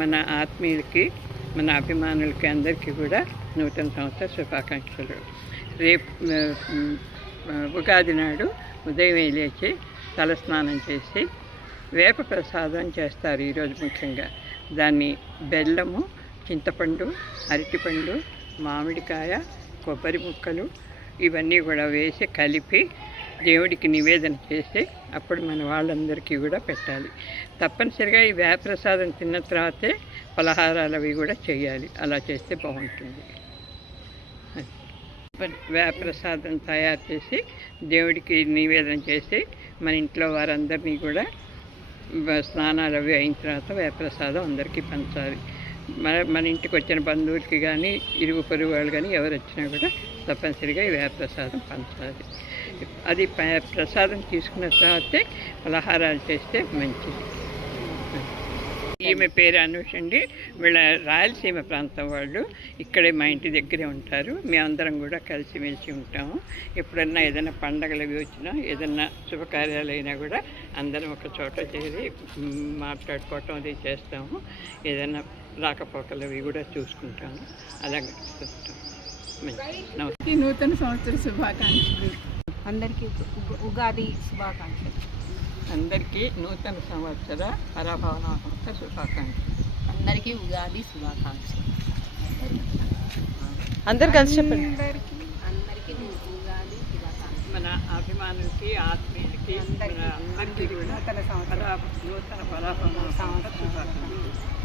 మన ఆత్మీయులకి, మన అభిమానులకి అందరికీ కూడా నూతన సంవత్సర శుభాకాంక్షలు. రేపు ఉగాది నాడు ఉదయం లేచి తలస్నానం చేసి వేప ప్రసాదం చేస్తారు. ఈరోజు ముఖ్యంగా దాన్ని బెల్లము, చింతపండు, అరటిపండు, మామిడికాయ, కొబ్బరి ముక్కలు ఇవన్నీ కూడా వేసి కలిపి దేవుడికి నివేదన చేసి అప్పుడు మన వాళ్ళందరికీ కూడా పెట్టాలి. తప్పనిసరిగా ఈ వేప ప్రసాదం తిన్న తర్వాతే పలహారాలు అవి కూడా చేయాలి. అలా చేస్తే బాగుంటుంది. వేప ప్రసాదం తయారు చేసి దేవుడికి నివేదన చేసి మన ఇంట్లో వారందరినీ కూడా స్నానాలు అవి అయిన తర్వాత వేపప్రసాదం అందరికీ పంచాలి. మన ఇంటికి వచ్చిన బంధువులకి కానీ, ఇరుగు పొరుగు వాళ్ళు కానీ ఎవరు వచ్చినా కూడా తప్పనిసరిగా ఈ వేపప్రసాదం పంచాలి. అది ప్రసాదం తీసుకున్న తర్వాతే పలహారాలు చేస్తే మంచిది. ఈమె పేరు అనూష అండి. వీళ్ళ రాయలసీమ ప్రాంతం వాళ్ళు. ఇక్కడే మా ఇంటి దగ్గరే ఉంటారు. మేమందరం కూడా కలిసిమెలిసి ఉంటాము. ఎప్పుడన్నా ఏదైనా పండగలు అవి వచ్చినా, ఏదన్నా శుభకార్యాలు అయినా కూడా అందరం ఒక చోట చేరి మాట్లాడుకోవటం అది చేస్తాము. ఏదైనా రాకపోకలు అవి కూడా చూసుకుంటాము. అలా గడుపుతుంటాము. నమస్తే. నూతన సంవత్సర శుభాకాంక్షలు. అందరికీ ఉగాది శుభాకాంక్షలు. అందరికీ నూతన సంవత్సర పరభవనాత్మక శుభాకాంక్షలు. అందరికీ ఉగాది శుభాకాంక్షలు. అందరు కలిసి చెప్పండి. అందరికీ ఉగాది శుభాకాంక్షలు. మన అభిమానులకి, ఆత్మీయులకి అందరికీ కూడా నూతన పరభవనాత్మక శుభాకాంక్షలు.